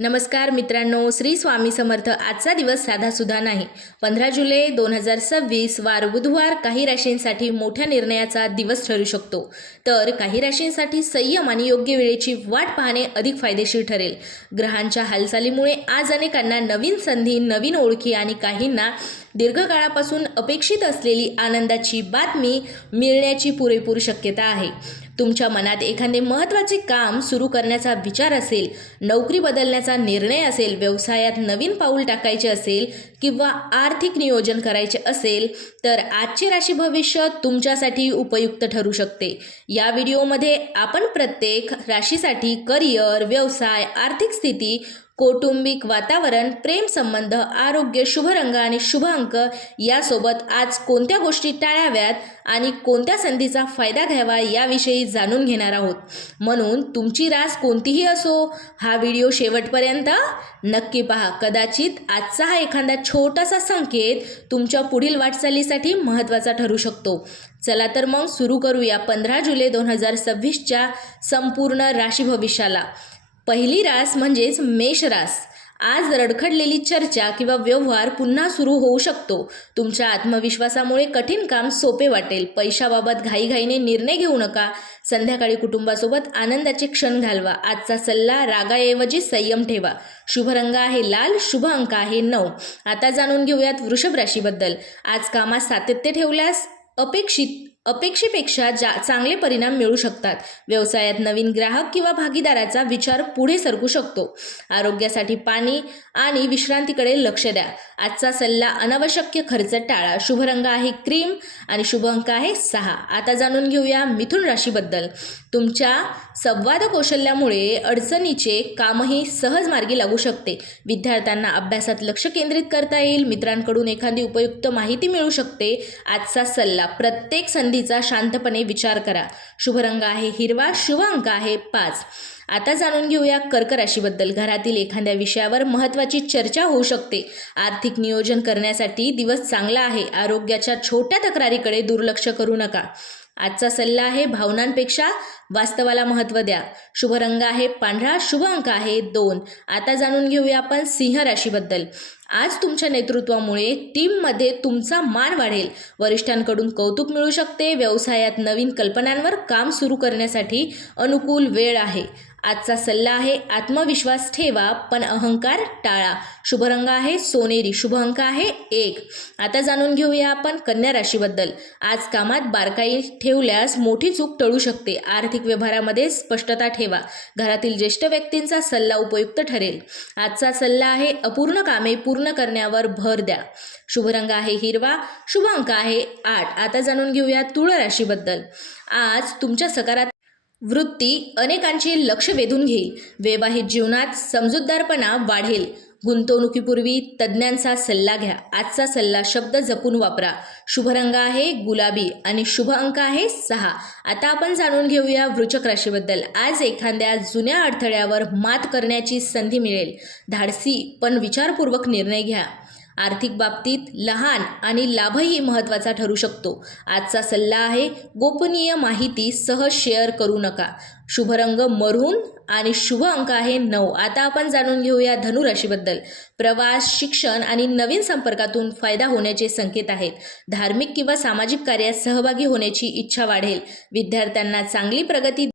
नमस्कार मित्रांनो, श्री स्वामी समर्थ। आजचा दिवस साधासुद्धा नाही। 15 जुलै 2026 वार बुधवार। काही राशींसाठी मोठ्या निर्णयाचा दिवस ठरू शकतो, तर काही राशींसाठी संयम आणि योग्य वेळेची वाट पाहणे अधिक फायदेशीर ठरेल। ग्रहांच्या हालचालीमुळे आज अनेकांना नवीन संधी, नवीन ओळखी आणि काहींना दीर्घकाळापासून अपेक्षित असलेली आनंदाची बातमी मिळण्याची पुरेपूर शक्यता आहे। तुमच्या मनात एखादे महत्त्वाचे काम सुरू करण्याचा विचार असेल, नोकरी बदलण्याचा निर्णय असेल, व्यवसायात नवीन पाऊल टाकायचे असेल किंवा आर्थिक नियोजन करायचे असेल, तर आजचे राशी भविष्य तुमच्यासाठी उपयुक्त ठरू शकते। या व्हिडिओमध्ये आपण प्रत्येक राशीसाठी करिअर, व्यवसाय, आर्थिक स्थिती, कौटुंबिक वातावरण, प्रेम संबंध, आरोग्य, शुभ रंग आणि शुभ अंक यासोबत आज कोणत्या गोष्टी टाळाव्यात आणि कोणत्या संधीचा फायदा घ्यावा याविषयी जाणून घेणार आहोत। म्हणून तुमची रास कोणतीही असो, हा व्हिडिओ शेवटपर्यंत नक्की पहा। कदाचित आजचा हा एखादा छोटासा संकेत तुमच्या पुढील वाटचालीसाठी महत्त्वाचा ठरू शकतो। चला तर मग सुरू करूया 15 जुलै 2026च्या संपूर्ण राशी भविष्याला। पहिली रास म्हणजेच मेष रास। आज रडखडलेली चर्चा किंवा व्यवहार पुन्हा सुरू होऊ शकतो। तुमच्या आत्मविश्वासामुळे कठीण काम सोपे वाटेल। पैशाबाबत घाईघाईने निर्णय घेऊ नका। संध्याकाळी कुटुंबासोबत आनंदाचे क्षण घालवा। आजचा सल्ला रागाऐवजी संयम ठेवा। शुभ रंग आहे लाल, शुभ अंक आहे 9। आता जाणून घेऊयात वृषभ राशीबद्दल। आज कामात सातत्य ठेवल्यास अपेक्षेपेक्षा चांगले परिणाम मिळू शकतात। व्यवसायात नवीन ग्राहक किंवा भागीदाराचा विचार पुढे सरकू शकतो। आरोग्यासाठी पाणी आणि विश्रांतीकडे लक्ष द्या। आजचा सल्ला अनावश्यक खर्च टाळा। शुभ रंग आहे क्रीम आणि शुभ अंक आहे 6। आता जाणून घेऊया मिथुन राशीबद्दल। तुमच्या संवाद कौशल्यामुळे अडचणीचे कामही सहज मार्गी लागू शकते। विद्यार्थ्यांना अभ्यासात लक्ष केंद्रित करता येईल। मित्रांकडून एखादी उपयुक्त माहिती मिळू शकते। आजचा सल्ला प्रत्येक संधीचा शांतपणे विचार करा। शुभ रंग आहे हिरवा, शुभ अंक आहे 5। आता जाणून घेऊया कर्क राशीबद्दल। घरातील एखाद्या विषयावर महत्त्वाची चर्चा होऊ शकते। आर्थिक नियोजन करण्यासाठी दिवस चांगला आहे। आरोग्याच्या छोट्या तक्रारीकडे दुर्लक्ष करू नका। आजचा सल्ला आहे भावनांपेक्षा वास्तवाला महत्त्व द्या। शुभ रंग आहे पांढरा, शुभ अंक आहे 2। आता जाणून घेऊया आपण सिंह राशीबद्दल। आज तुमच्या नेतृत्वामुळे टीममध्ये तुमचा मान वाढेल। वरिष्ठांकडून कौतुक मिळू शकते। व्यवसायात नवीन कल्पनांवर काम सुरू करण्यासाठी अनुकूल वेळ आहे। आजचा सल्ला आहे आत्मविश्वास ठेवा पण अहंकार टाळा। शुभ रंग आहे सोनेरी, शुभ अंक आहे 1। आता जाणून घेऊया आपण कन्या राशीबद्दल। आज कामात बारकाई ठेवल्यास मोठी चूक टळू शकते। आर्थिक व्यवहारामध्ये स्पष्टता ठेवा। घरातील ज्येष्ठ व्यक्तींचा सल्ला उपयुक्त ठरेल। आजचा सल्ला आहे अपूर्ण कामे पूर्ण करण्यावर भर द्या। शुभ रंग आहे हिरवा, शुभ अंक आहे 8। आता जाणून घेऊया तुळ राशीबद्दल। आज तुमच्या सकारात्मक वृत्ती अनेकांचे लक्ष वेधून घेईल। वैवाहिक जीवनात समजूतदारपणा वाढेल। गुंतवणुकीपूर्वी तज्ज्ञांचा सल्ला घ्या। आजचा सल्ला शब्द जपून वापरा। शुभ रंग आहे गुलाबी आणि शुभ अंक आहे 6। आता आपण जाणून घेऊया वृश्चिक राशीबद्दल। आज एखाद्या जुन्या अडथळ्यावर मात करण्याची संधी मिळेल। धाडसी पण विचारपूर्वक निर्णय घ्या। आर्थिक बाबतीत लहान आणि लाभही महत्त्वाचा ठरू शकतो। आजचा सल्ला आहे गोपनीय माहिती सहज शेअर करू नका। शुभ रंग मरून आणि शुभ अंक आहे 9। आता आपण जाणून घेऊया धनु राशीबद्दल। प्रवास, शिक्षण आणि नवीन संपर्कातून फायदा होण्याचे संकेत आहेत। धार्मिक किंवा सामाजिक कार्यात सहभागी होण्याची इच्छा वाढेल। विद्यार्थ्यांना चांगली प्रगती।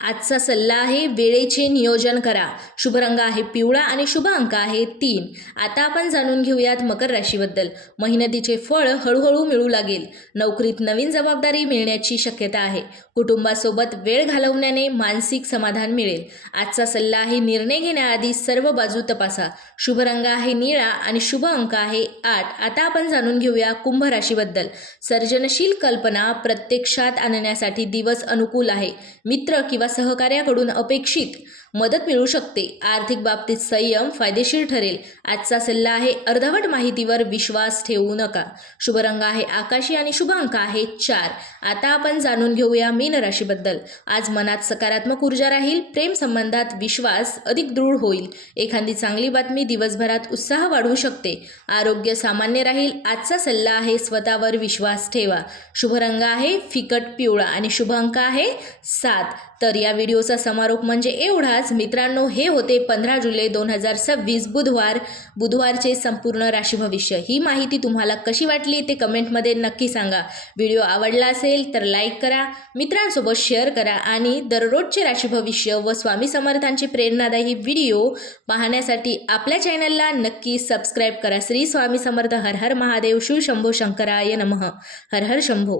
आजचा सल्ला आहे वेळेचे नियोजन करा। शुभ रंग आहे पिवळा आणि शुभ अंक आहे 3। आता आपण जाणून घेऊयात मकर राशीबद्दल। मेहनतीचे फळ हळूहळू मिळू लागेल। नोकरीत नवीन जबाबदारी मिळण्याची शक्यता आहे। कुटुंबासोबत वेळ घालवण्याने मानसिक समाधान मिळेल। आजचा सल्ला आहे निर्णय घेण्याआधी सर्व बाजू तपासा। शुभ रंग आहे निळा आणि शुभ अंक आहे 8। आता आपण जाणून घेऊया कुंभ राशीबद्दल। सर्जनशील कल्पना प्रत्यक्षात आणण्यासाठी दिवस अनुकूल आहे। मित्र किंवा सहकार्याकडून अपेक्षित मदत मिळू शकते। आर्थिक बाबतीत संयम फायदेशीर ठरेल। आजचा सल्ला आहे अर्धवट माहितीवर विश्वास ठेवू नका। शुभ रंग आहे आकाशी आणि शुभ अंक आहे 4। आता आपण जाणून घेऊया मीन राशीबद्दल। आज मनात सकारात्मक ऊर्जा राहील। प्रेम संबंधात विश्वास अधिक दृढ होईल। एखादी चांगली बातमी दिवसभरात उत्साह वाढवू शकते। आरोग्य सामान्य राहील। आजचा सल्ला आहे स्वतःवर विश्वास ठेवा। शुभ रंग आहे फिकट पिवळा आणि शुभ अंक आहे 7। तर या व्हिडिओचा समारोप म्हणजे एवढाच। तूर्तास मित्रांनो, हे होते 15 जुलै 2026 बुधवारचे संपूर्ण राशी भविष्य. ही माहिती तुम्हाला कशी वाटली ते कमेंटमध्ये नक्की सांगा. व्हिडिओ आवडला असेल तर लाईक करा, मित्रांसोबत शेअर करा आणि दररोजचे राशी भविष्य व स्वामी समर्थांचे प्रेरणादायी व्हिडिओ पाहण्यासाठी आपल्या चॅनलला नक्की सबस्क्राईब करा. श्री स्वामी समर्थ. हर हर महादेव. शिव शंभो शंकराय नमः. हर हर शंभो.